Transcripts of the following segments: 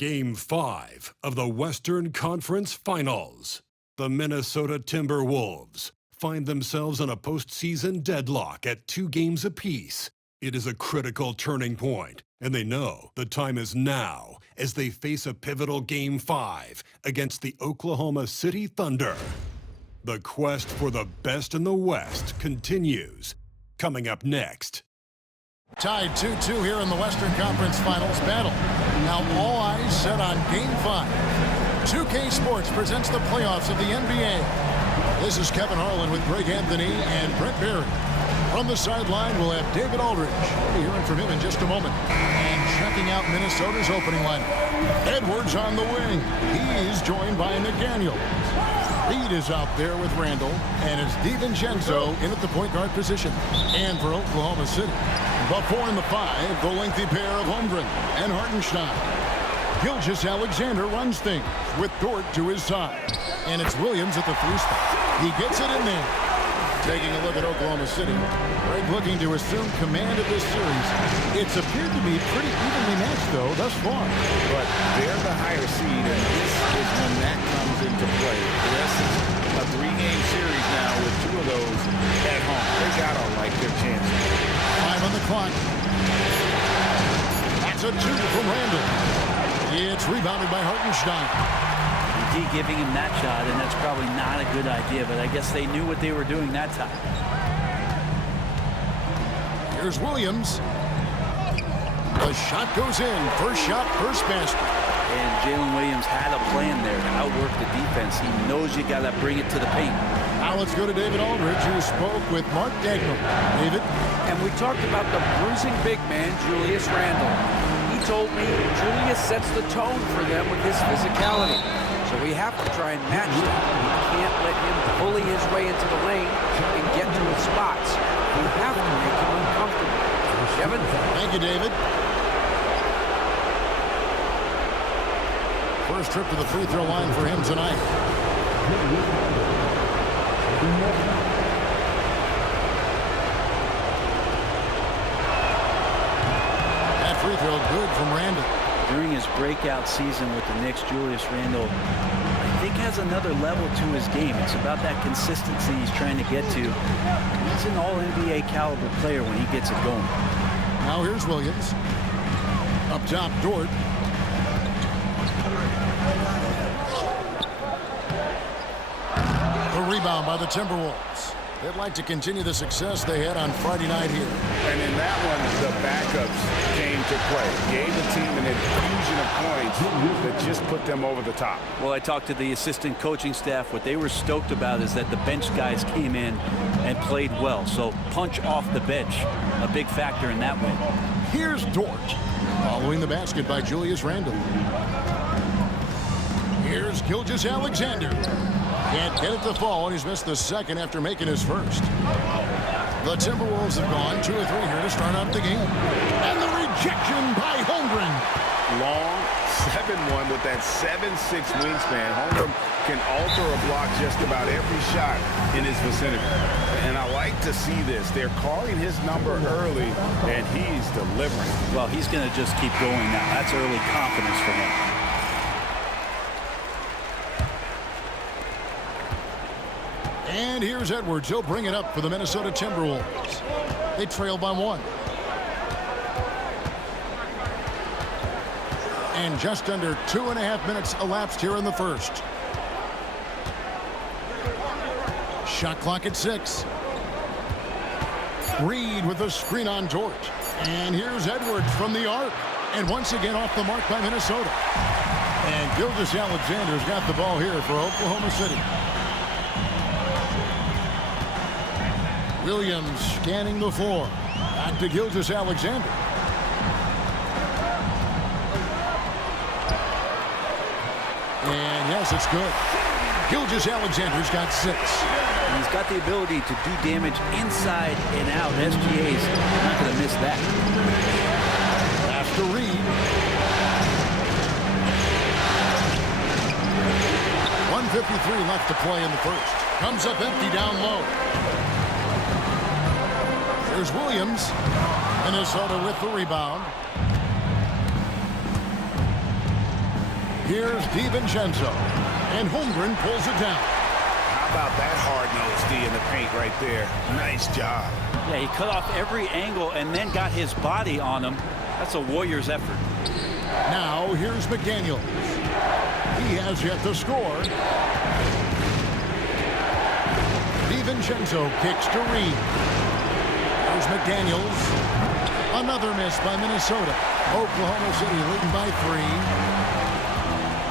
Game 5 of the Western Conference Finals. The Minnesota Timberwolves find themselves in a postseason deadlock at 2 games apiece. It is a critical turning point, and they know the time is now as they face a pivotal Game 5 against the Oklahoma City Thunder. The quest for the best in the West continues. Coming up next. Tied 2-2 here in the Western Conference Finals battle. Now all eyes set on Game 5. 2K Sports presents the playoffs of the NBA. This is Kevin Harlan with Greg Anthony and Brett Barry. From the sideline, we'll have David Aldridge. We'll be hearing from him in just a moment. And checking out Minnesota's opening lineup. Edwards on the wing. He's joined by McDaniel. Reed is out there with Randall, and it's DiVincenzo in at the point guard position. And for Oklahoma City, the 4 and the 5, the lengthy pair of Holmgren and Hartenstein. Gilgeous-Alexander runs things with Dort to his side. And it's Williams at the 3 spot. He gets it in there. Taking a look at Oklahoma City, Greg looking to assume command of this series. It's appeared to be pretty evenly matched, though, thus far. But they're the higher seed, and this is when that comes into play. This is a 3-game series now with 2 of those at home. They gotta like their chances. 5 on the clock. That's a 2 from Randall. It's rebounded by Hartenstein. Keep giving him that shot, and that's probably not a good idea, but I guess they knew what they were doing that time. Here's Williams. The shot goes in. First shot, first basket. And Jalen Williams had a plan there to outwork the defense. He knows you got to bring it to the paint. Now let's go to David Aldridge, who spoke with Mark Dagnall. David? And we talked about the bruising big man, Julius Randle. He told me Julius sets the tone for them with his physicality. So we have to try and match that. We can't let him bully his way into the lane and get to his spots. We have to make him uncomfortable. Kevin? Thank you, David. First trip to the free throw line for him tonight. That free throw good from Randall. During his breakout season with the Knicks, Julius Randle, I think, has another level to his game. It's about that consistency he's trying to get to. He's an all-NBA caliber player when he gets it going. Now here's Williams. Up top, Dort. The rebound by the Timberwolves. They'd like to continue the success they had on Friday night here. And in that one, the backups came to play. Gave the team an infusion of points that just put them over the top. Well, I talked to the assistant coaching staff. What they were stoked about is that the bench guys came in and played well. So punch off the bench, a big factor in that win. Here's Dort, following the basket by Julius Randle. Here's Gilgeous-Alexander. Can't get it to fall, and he's missed the second after making his first. The Timberwolves have gone 2 or 3 here to start out the game. And the rejection by Holmgren. Long 7-1 with that 7'6" wingspan. Holmgren can alter a block just about every shot in his vicinity. And I like to see this. They're calling his number early, and he's delivering. Well, he's going to just keep going now. That's early confidence for him. And here's Edwards. He'll bring it up for the Minnesota Timberwolves. They trail by 1. And just under 2.5 minutes elapsed here in the first. Shot clock at 6. Reed with a screen on Dort. And here's Edwards from the arc. And once again off the mark by Minnesota. And Gilgeous-Alexander's got the ball here for Oklahoma City. Williams scanning the floor. Back to Gilgeous-Alexander. And yes, it's good. Gilgeous-Alexander's got 6. He's got the ability to do damage inside and out. SGA's not going to miss that. Pass to Reed. 1:53 left to play in the first. Comes up empty down low. Here's Williams. Minnesota with the rebound. Here's DiVincenzo. And Holmgren pulls it down. How about that hard-nosed D in the paint right there? Nice job. Yeah, he cut off every angle and then got his body on him. That's a Warriors effort. Now here's McDaniels. He has yet to score. DiVincenzo kicks to Reed. There's McDaniels. Another miss by Minnesota. Oklahoma City leading by 3.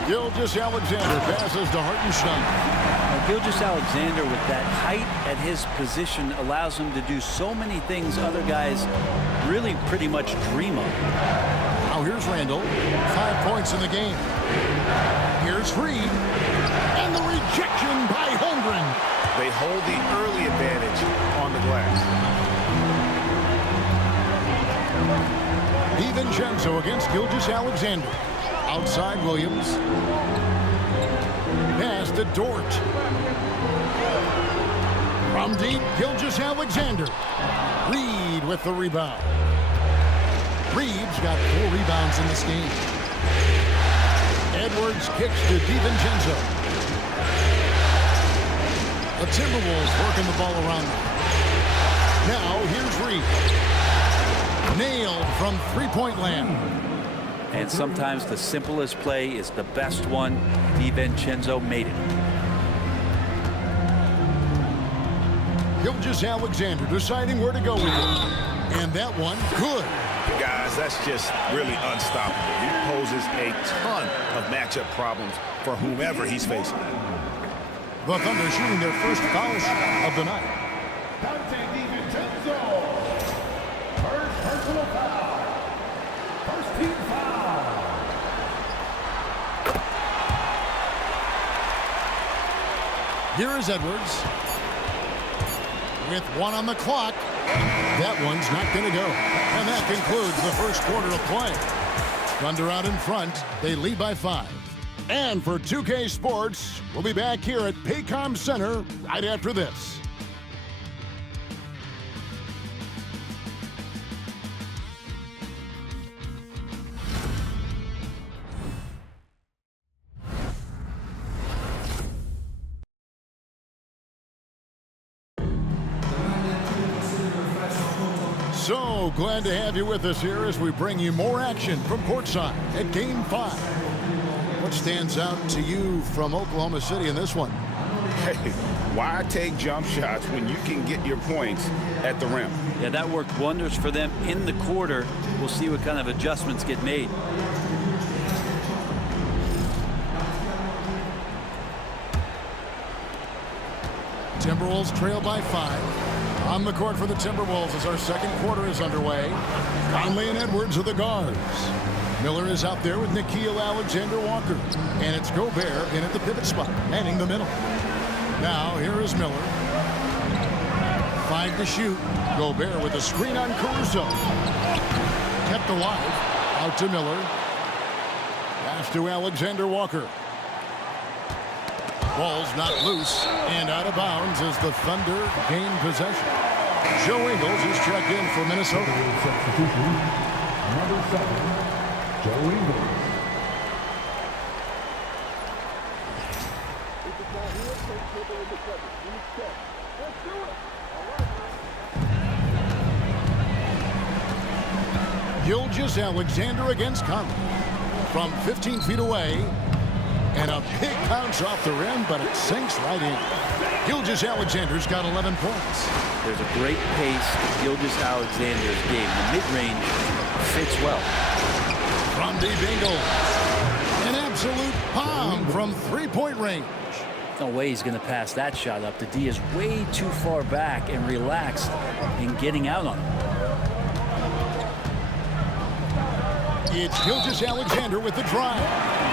Gilgeous-Alexander passes to Hartenstein. Now, Gilgeous-Alexander with that height at his position allows him to do so many things other guys really pretty much dream of. Now here's Randall. 5 points in the game. Here's Reed. And the rejection by Holmgren. They hold the early advantage on the glass. DiVincenzo against Gilgeous-Alexander. Outside Williams. Pass to Dort. From deep, Gilgeous-Alexander. Reed with the rebound. Reed's got 4 rebounds in this game. Edwards kicks to DiVincenzo. The Timberwolves working the ball around them. Now here's Reed. Nailed from three-point land. And sometimes the simplest play is the best one. DiVincenzo made it. Gilgeous-Alexander deciding where to go with it. And that one, good. Guys, that's just really unstoppable. He poses a ton of matchup problems for whomever he's facing. The Thunder shooting their first foul shot of the night. First personal foul. First team foul. Here is Edwards. With 1 on the clock. That one's not going to go. And that concludes the first quarter of play. Thunder out in front. They lead by 5. And for 2K Sports, we'll be back here at Paycom Center right after this. So glad to have you with us here as we bring you more action from courtside at Game 5. What stands out to you from Oklahoma City in this one? Hey, why take jump shots when you can get your points at the rim? Yeah, that worked wonders for them in the quarter. We'll see what kind of adjustments get made. Timberwolves trail by 5. On the court for the Timberwolves as our second quarter is underway. Conley and Edwards are the guards. Miller is out there with Nickeil Alexander-Walker. And it's Gobert in at the pivot spot, manning the middle. Now, here is Miller. 5 to shoot. Gobert with a screen on Caruso. Kept alive. Out to Miller. Pass to Alexander-Walker. Ball's not loose and out of bounds as the Thunder gain possession. Joe Ingles is checked in for Minnesota. Substitution, number 7, Joe Ingles. Gilgeous-Alexander against Conley. From 15 feet away. And a big bounce off the rim, but it sinks right in. Gilgeous-Alexander's got 11 points. There's a great pace to Gilgeous-Alexander's game. The mid-range fits well. From deep Ingles. An absolute bomb from three-point range. No way he's going to pass that shot up. The D is way too far back and relaxed in getting out on him. It's Gilgeous-Alexander with the drive.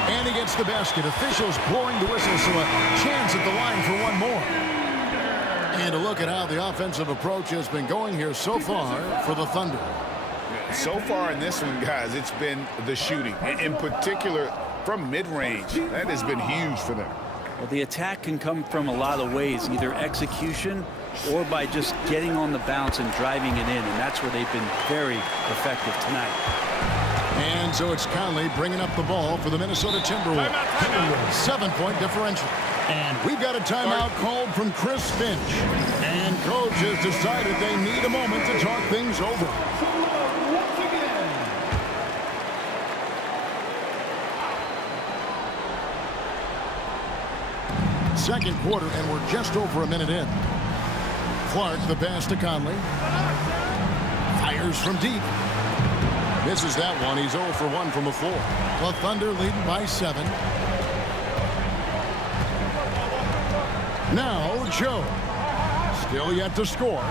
And he gets the basket. Officials blowing the whistle, so a chance at the line for one more. And a look at how the offensive approach has been going here so far for the Thunder. So far in this one, guys, it's been the shooting. In particular, from mid-range. That has been huge for them. Well, the attack can come from a lot of ways, either execution or by just getting on the bounce and driving it in. And that's where they've been very effective tonight. And so it's Conley bringing up the ball for the Minnesota Timberwolves. 7-point differential. And we've got a timeout called from Chris Finch. And coach has decided they need a moment to talk things over. Once again, Second quarter, and we're just over a minute in. Clark, the pass to Conley. Fires from deep. Misses that one. He's 0 for 1 from the floor. The Thunder leading by 7. Now, Joe. Still yet to score.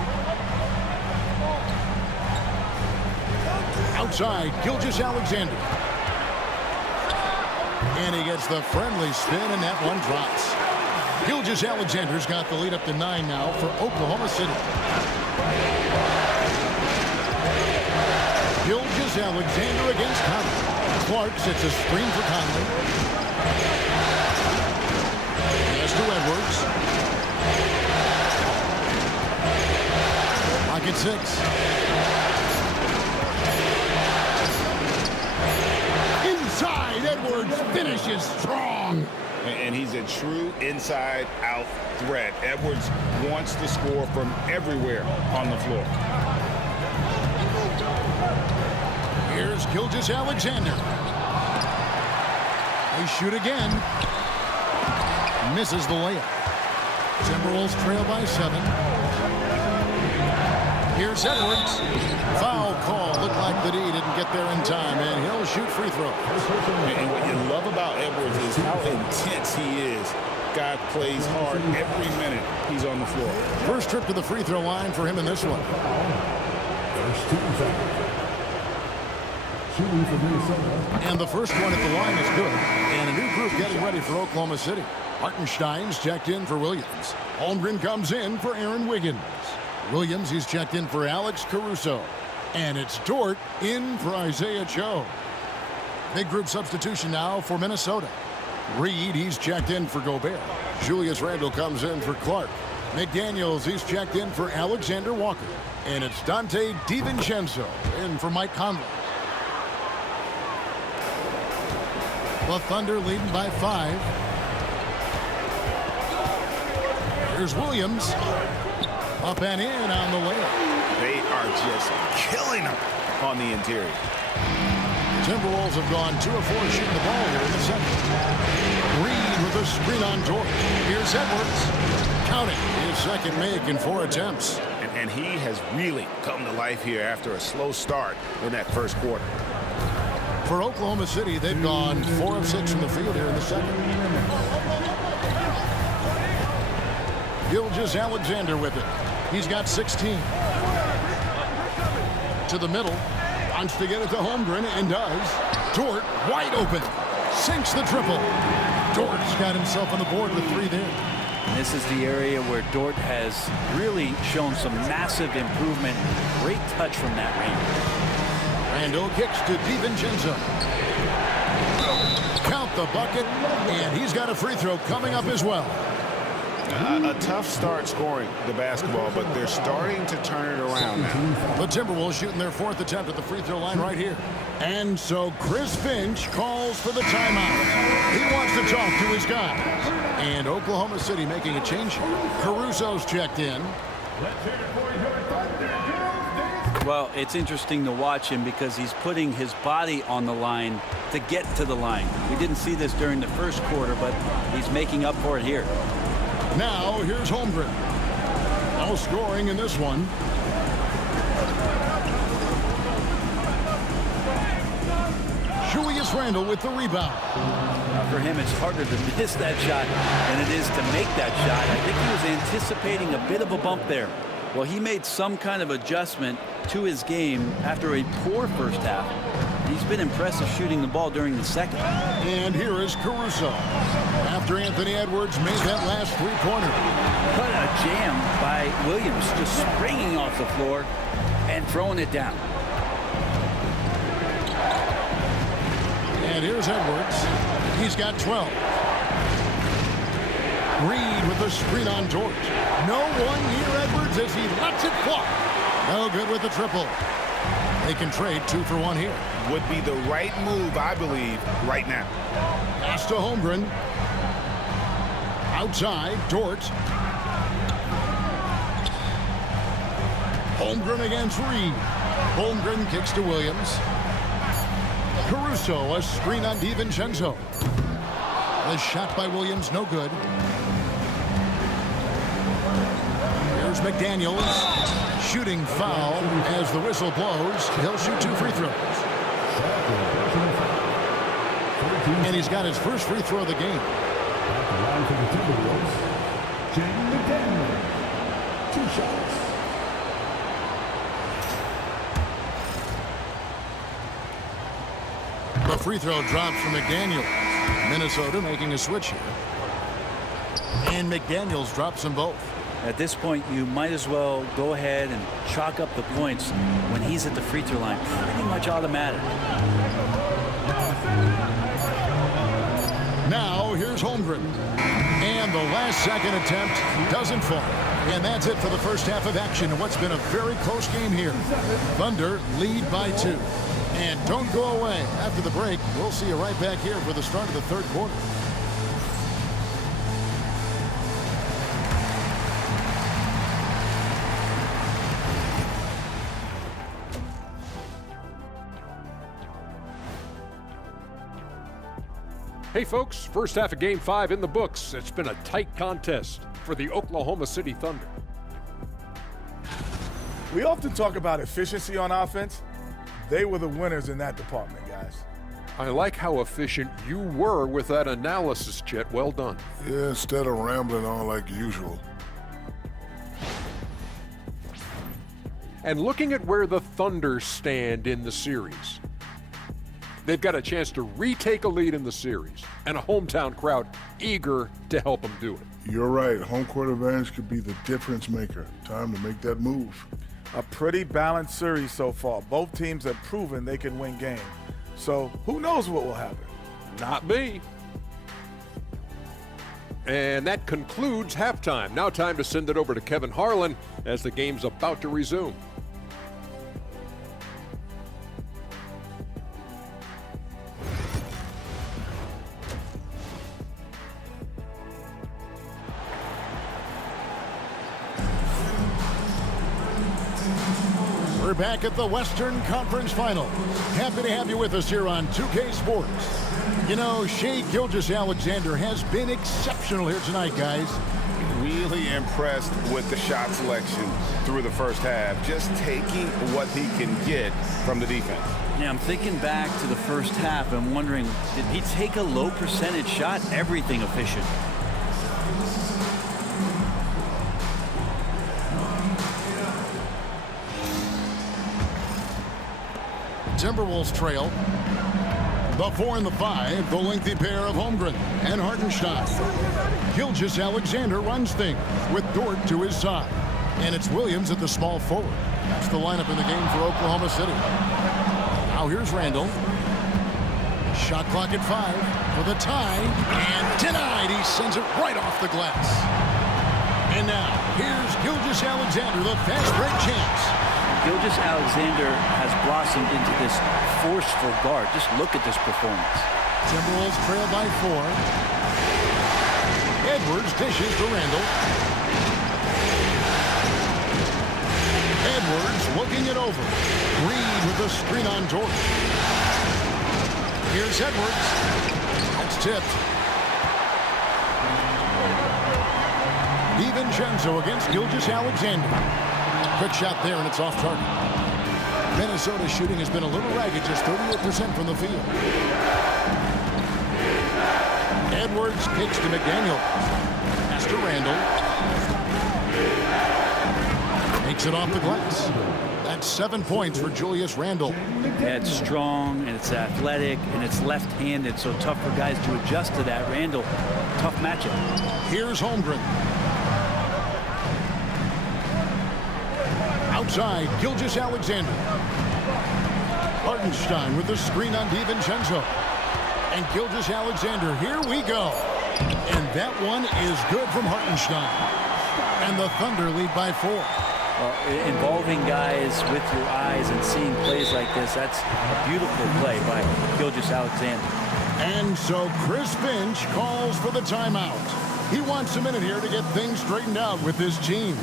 Outside, Gilgeous-Alexander. And he gets the friendly spin, and that one drops. Gilgeous-Alexander's got the lead up to 9 now for Oklahoma City. Gilgeous-Alexander against Conley. Clark sets a screen for Conley. Pass to Edwards. Lock at 6. Inside, Edwards finishes strong. And he's a true inside-out threat. Edwards wants to score from everywhere on the floor. Here's Gilgeous-Alexander. They shoot again. Misses the layup. Timberwolves trail by 7. Here's Edwards. Foul call. Looked like the D didn't get there in time, and he'll shoot free throw. And what you love about Edwards is how intense he is. Guy plays hard every minute he's on the floor. First trip to the free throw line for him in this one. first team foul. Shooting for Minnesota. And the first one at the line is good. And a new group getting ready for Oklahoma City. Hartenstein's checked in for Williams. Holmgren comes in for Aaron Wiggins. Williams, he's checked in for Alex Caruso. And it's Dort in for Isaiah Cho. Big group substitution now for Minnesota. Reed, he's checked in for Gobert. Julius Randle comes in for Clark. McDaniels, he's checked in for Alexander Walker. And it's Dante DiVincenzo in for Mike Conley. The Thunder leading by 5. Here's Williams. Up and in on the layup. They are just killing them on the interior. Timberwolves have gone 2 of 4 shooting the ball here in the second. Reed with a screen on Dort. Here's Edwards. Counting his second make in 4 attempts. And he has really come to life here after a slow start in that first quarter. For Oklahoma City, they've gone 4 of 6 from the field here in the second. Gilgeous-Alexander with it. He's got 16. To the middle. Wants to get it to Holmgren and does. Dort wide open. Sinks the triple. Dort's got himself on the board with 3 there. And this is the area where Dort has really shown some massive improvement. Great touch from that range. Randle kicks to DiVincenzo. Count the bucket, and he's got a free throw coming up as well. A tough start scoring the basketball, but they're starting to turn it around now. The Timberwolves shooting their 4th attempt at the free throw line right here. And so Chris Finch calls for the timeout. He wants to talk to his guys. And Oklahoma City making a change here. Caruso's checked in. Well, it's interesting to watch him because he's putting his body on the line to get to the line. We didn't see this during the first quarter, but he's making up for it here. Now, here's Holmgren. No scoring in this one. Julius Randle with the rebound. For him, it's harder to miss that shot than it is to make that shot. I think he was anticipating a bit of a bump there. Well, he made some kind of adjustment to his game after a poor first half. He's been impressive shooting the ball during the second. And here is Caruso. After Anthony Edwards made that last 3-pointer. What a jam by Williams, just springing off the floor and throwing it down. And here's Edwards. He's got 12. Reed with the screen on Dort. No one near Edwards as he lets it fly. No good with the triple. They can trade 2 for 1 here. Would be the right move, I believe, right now. Pass to Holmgren. Outside, Dort. Holmgren against Reed. Holmgren kicks to Williams. Caruso, a screen on DiVincenzo. The shot by Williams, no good. Here's McDaniels. Shooting foul as the whistle blows. He'll shoot 2 free throws. And he's got his first free throw of the game. At the line for the Timberwolves, Jaden McDaniel. 2 shots. The free throw drops from McDaniels. Minnesota making a switch here. And McDaniels drops them both. At this point, you might as well go ahead and chalk up the points when he's at the free throw line. Pretty much automatic. Now, here's Holmgren. And the last second attempt doesn't fall. And that's it for the first half of action in what's been a very close game here. Thunder lead by 2. And don't go away. After the break, we'll see you right back here for the start of the third quarter. Hey folks, first half of Game 5 in the books. It's been a tight contest for the Oklahoma City Thunder. We often talk about efficiency on offense. They were the winners in that department, guys. I like how efficient you were with that analysis, Chet. Well done. Yeah, instead of rambling on like usual. And looking at where the Thunder stand in the series, they've got a chance to retake a lead in the series and a hometown crowd eager to help them do it. You're right. Home court advantage could be the difference maker. Time to make that move. A pretty balanced series so far. Both teams have proven they can win games. So who knows what will happen? Not me. And that concludes halftime. Now time to send it over to Kevin Harlan as the game's about to resume. We're back at the Western Conference Final. Happy to have you with us here on 2K Sports. You know, Shai Gilgeous-Alexander has been exceptional here tonight, guys. Really impressed with the shot selection through the first half. Just taking what he can get from the defense. Yeah, I'm thinking back to the first half. I'm wondering, did he take a low percentage shot? Everything efficient. Timberwolves trail. The 4 and the 5, the lengthy pair of Holmgren and Hartenstein. Gilgeous-Alexander runs things with Dort to his side. And it's Williams at the small forward. That's the lineup in the game for Oklahoma City. Now here's Randall. Shot clock at 5 for the tie. And denied. He sends it right off the glass. And now here's Gilgeous-Alexander, the fast break champs. Gilgeous-Alexander has blossomed into this forceful guard. Just look at this performance. Timberwolves trail by 4. Edwards dishes to Randall. Edwards looking it over. Reed with the screen on Dort. Here's Edwards. That's tipped. DiVincenzo against Gilgeous-Alexander. Quick shot there, and it's off target. Minnesota's shooting has been a little ragged, just 38% from the field. Edwards kicks to McDaniel. Pass to Randall. Takes it off the glass. That's 7 points for Julius Randle. Yeah, it's strong, and it's athletic, and it's left-handed, so tough for guys to adjust to that. Randall, tough matchup. Here's Holmgren. Outside, Gilgeous-Alexander. Hartenstein with the screen on DiVincenzo. And Gilgeous-Alexander, here we go. And that one is good from Hartenstein. And the Thunder lead by 4. Involving guys with your eyes and seeing plays like this, that's a beautiful play by Gilgeous-Alexander. And so Chris Finch calls for the timeout. He wants a minute here to get things straightened out with his team.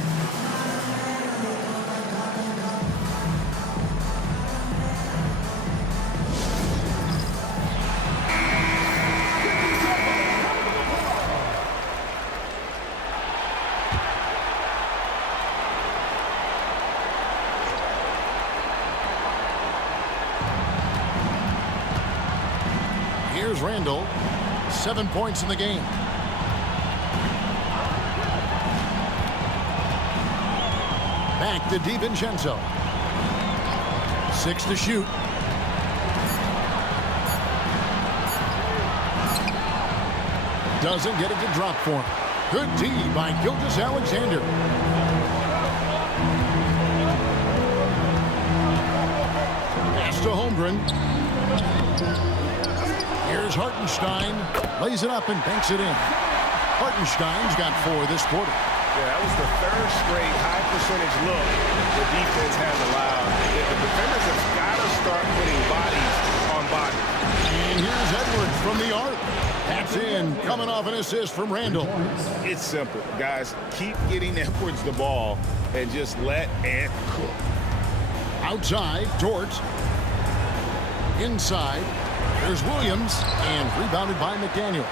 Here's Randall. 7 points in the game. Back to DiVincenzo. 6 to shoot. Doesn't get it to drop for him. Good D by Gilgeous-Alexander. Pass to Holmgren. Here's Hartenstein. Lays it up and banks it in. Hartenstein's got 4 this quarter. Yeah, that was the third straight high percentage look the defense has allowed. The defenders have got to start putting bodies on bodies. And here's Edwards from the arc. That's in, coming off an assist from Randall. It's simple, guys. Keep getting Edwards the ball and just let Ant cook. Outside, Dort. Inside, there's Williams, and rebounded by McDaniels.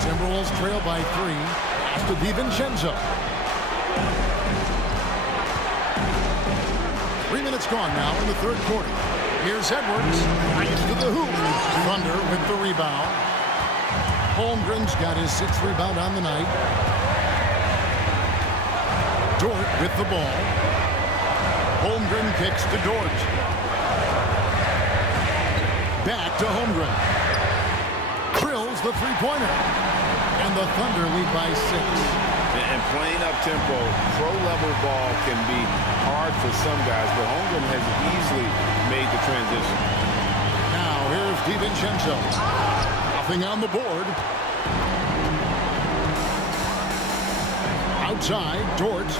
Timberwolves trail by 3. Pass to DiVincenzo. 3 minutes gone now in the third quarter. Here's Edwards. Right to the hoop. Thunder with the rebound. Holmgren's got his 6th rebound on the night. Dort with the ball. Holmgren kicks to Dort. Back to Holmgren. Drills the three-pointer. And the Thunder lead by 6. And playing up-tempo, pro-level ball can be hard for some guys, but Holmgren has easily made the transition. Now here's DiVincenzo. Nothing on the board. Outside, Dort.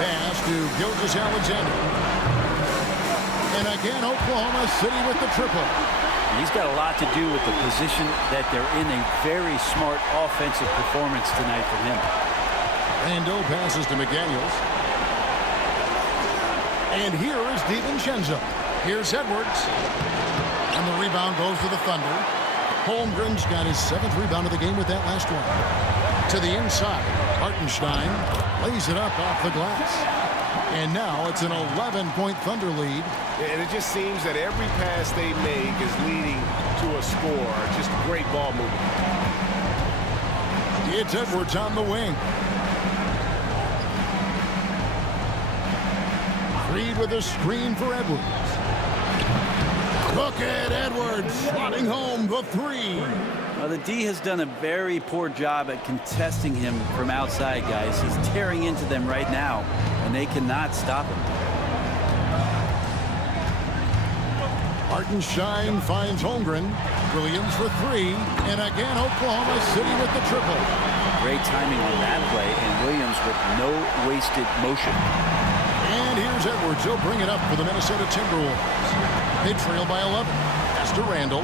Pass to Gilgeous-Alexander. And again, Oklahoma City with the triple. He's got a lot to do with the position that they're in. A very smart offensive performance tonight from him. Randall passes to McDaniels. And here is DiVincenzo. Here's Edwards. And the rebound goes to the Thunder. Holmgren's got his 7th rebound of the game with that last one. To the inside. Hartenstein lays it up off the glass. And now it's an 11-point Thunder lead. And it just seems that every pass they make is leading to a score. Just great ball movement. It's Edwards on the wing. Reed with a screen for Edwards. Look at Edwards slotting home the 3. Well, the D has done a very poor job at contesting him from outside, guys. He's tearing into them right now, and they cannot stop him. Hartenstein finds Holmgren. Williams for 3. And again, Oklahoma City with the triple. Great timing on that play, and Williams with no wasted motion. And here's Edwards. He'll bring it up for the Minnesota Timberwolves. They trail by 11. Pass to Randall.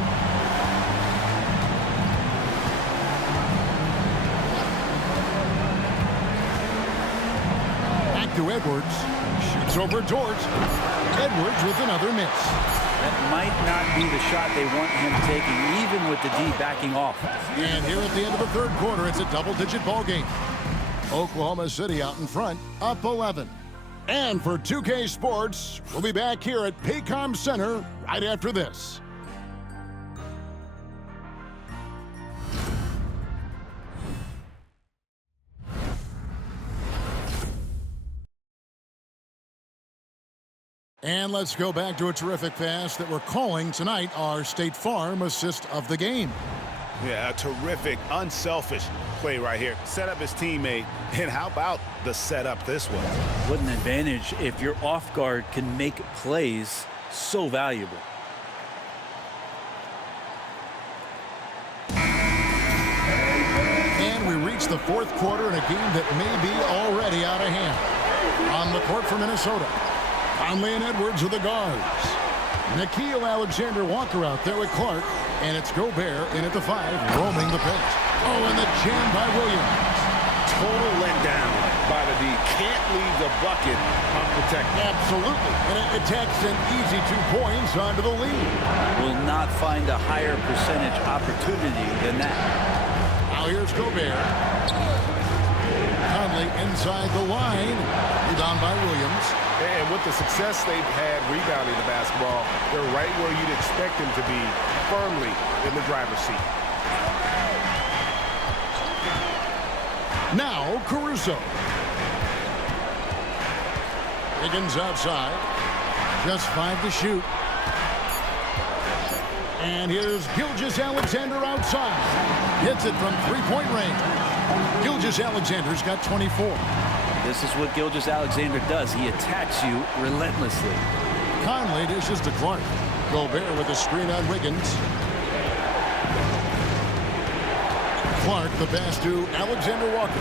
Back to Edwards. Shoots over Dort. Edwards with another miss. That might not be the shot they want him taking, even with the D backing off. And here at the end of the third quarter, it's a double-digit ball game. Oklahoma City out in front, up 11. And for 2K Sports, we'll be back here at Paycom Center right after this. And let's go back to a terrific pass that we're calling tonight our State Farm assist of the game. Yeah, a terrific, unselfish play right here. Set up his teammate, and how about the setup this way? What an advantage if your off guard can make plays so valuable. And we reach It's the fourth quarter in a game that may be already out of hand. On the court for Minnesota, Conley and Edwards are the guards. Nickeil Alexander-Walker out there with Clark, and it's Gobert in at the 5, roaming the paint. Oh, and the jam by Williams. Total letdown by the D. Can't leave the bucket unprotected. Absolutely. And it attacks an easy 2 points onto the lead. Will not find a higher percentage opportunity than that. Now here's Gobert. Conley inside the line. Rebound by Williams. And with the success they've had rebounding the basketball, they're right where you'd expect them to be, firmly in the driver's seat. Now Caruso. Higgins outside. Just 5 to shoot. And here's Gilgeous-Alexander outside. Hits it from 3-point range. Gilgeous-Alexander's got 24. This is what Gilgeous-Alexander does. He attacks you relentlessly. Conley dishes to Clark. Gobert with a screen on Wiggins. Clark the pass to Alexander-Walker.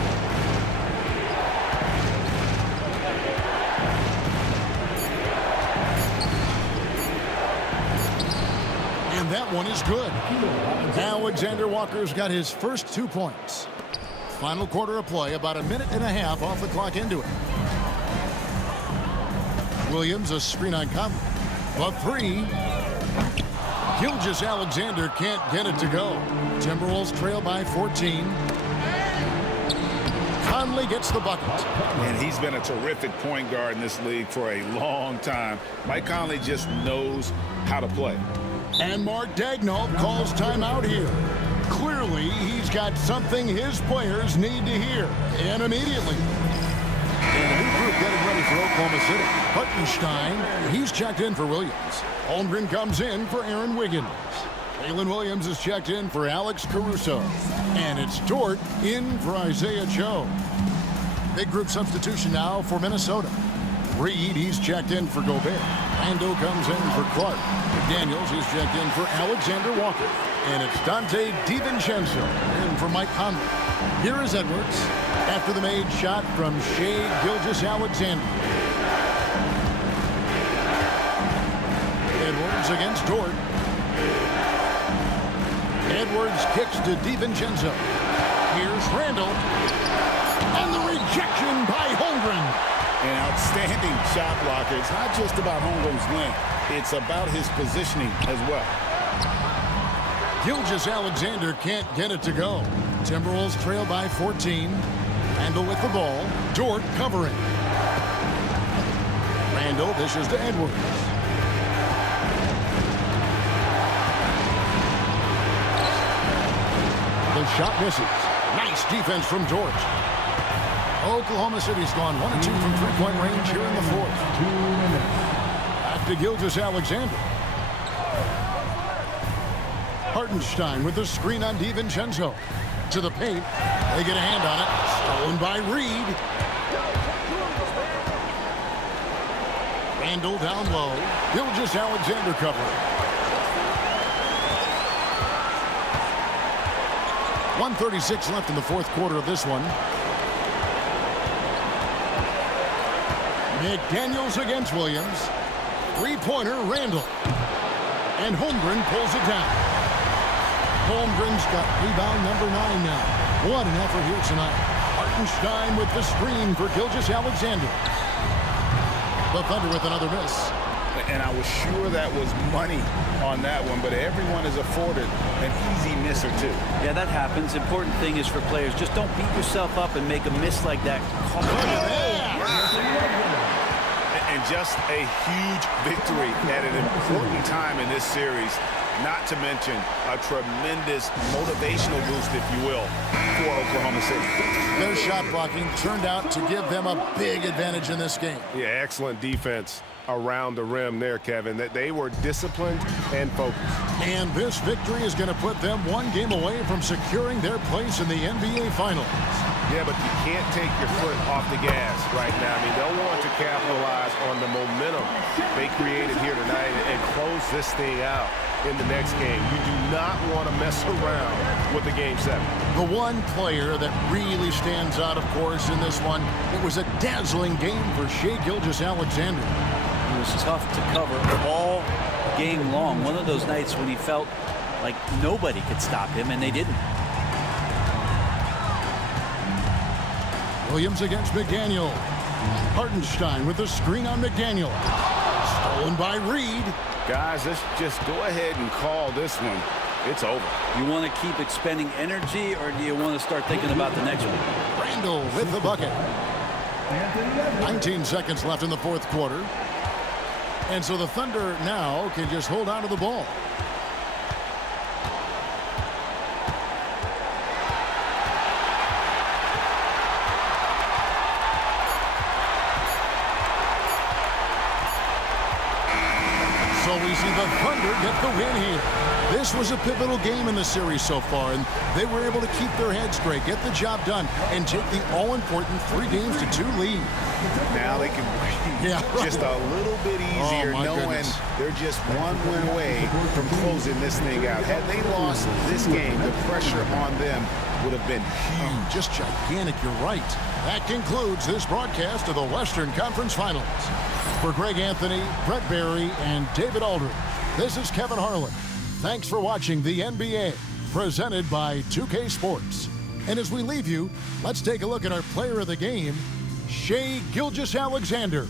And that one is good. Alexander-Walker's got his first 2 points. Final quarter of play, about 1.5 minutes off the clock into it. Williams, a screen on Conley. The 3. Gilgeous-Alexander can't get it to go. Timberwolves trail by 14. Conley gets the bucket. And he's been a terrific point guard in this league for a long time. Mike Conley just knows how to play. And Mark Daigneault calls timeout here. Clearly, he's got something his players need to hear, and immediately. And a new group getting ready for Oklahoma City. Hartenstein, he's checked in for Williams. Holmgren comes in for Aaron Wiggins. Jalen Williams is checked in for Alex Caruso. And it's Dort in for Isaiah Joe. Big group substitution now for Minnesota. Reed, he's checked in for Gobert. Ando comes in for Clark. Daniels is checked in for Alexander-Walker. And it's Dante DiVincenzo in for Mike Conley. Here is Edwards after the made shot from Shai Gilgeous-Alexander. Edwards against Dort. Edwards kicks to DiVincenzo. Here's Randall. And the rejection by Holmgren. An outstanding shot blocker. It's not just about Holmgren's length. It's about his positioning as well. Gilgeous-Alexander can't get it to go. Timberwolves trail by 14. Randall with the ball. Dort covering. Randall dishes to Edwards. The shot misses. Nice defense from Dort. Oklahoma City's gone 1 of 2 from 3-point range here in the fourth. 2 minutes. Back to Gilgeous-Alexander. Hartenstein with the screen on DiVincenzo. To the paint. They get a hand on it. Stolen by Reed. Randall down low. Gilgeous-Alexander covering. 1:36 left in the fourth quarter of this one. McDaniels against Williams. 3-pointer Randall. And Holmgren pulls it down. Holmgren's got rebound number 9 now. What an effort here tonight. Hartenstein with the screen for Gilgeous-Alexander. The Thunder with another miss. And I was sure that was money on that one, but everyone is afforded an easy miss or two. Yeah, that happens. Important thing is for players, just don't beat yourself up and make a miss like that. And just a huge victory at an important time in this series, not to mention a tremendous motivational boost, if you will, for Oklahoma City. Their shot blocking turned out to give them a big advantage in this game. Yeah, excellent defense around the rim there, Kevin. That they were disciplined and focused. And this victory is going to put them 1 game away from securing their place in the NBA Finals. Yeah, but you can't take your foot off the gas right now. I mean, they'll want to capitalize on the momentum they created here tonight and close this thing out in the next game. You do not want to mess around with the Game 7. The one player that really stands out, of course, in this one, it was a dazzling game for Shai Gilgeous-Alexander. It was tough to cover all game long. One of those nights when he felt like nobody could stop him, and they didn't. Williams against McDaniel. Hartenstein with the screen on McDaniel. Stolen by Reed. Guys, let's just go ahead and call this one. It's over. You want to keep expending energy, or do you want to start thinking about the next one? Randall with the bucket. 19 seconds left in the fourth quarter. And so the Thunder now can just hold on to the ball. So we see the Thunder get the win here. This was a pivotal game in the series so far, and they were able to keep their heads straight, get the job done, and take the all-important 3-2 lead. Now they can breathe just a little bit easier, knowing they're just one win away from closing this thing out. Had they lost this game, the pressure on them would have been huge. Just gigantic, you're right. That concludes this broadcast of the Western Conference Finals. For Greg Anthony, Brett Barry, and David Aldridge, this is Kevin Harlan. Thanks for watching the NBA, presented by 2K Sports. And as we leave you, let's take a look at our player of the game, Shai Gilgeous-Alexander.